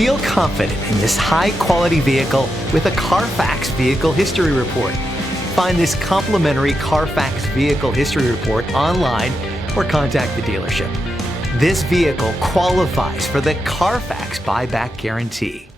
Feel confident in this high-quality vehicle with a Carfax Vehicle History Report. Find this complimentary Carfax Vehicle History Report online or contact the dealership. This vehicle qualifies for the Carfax buyback guarantee.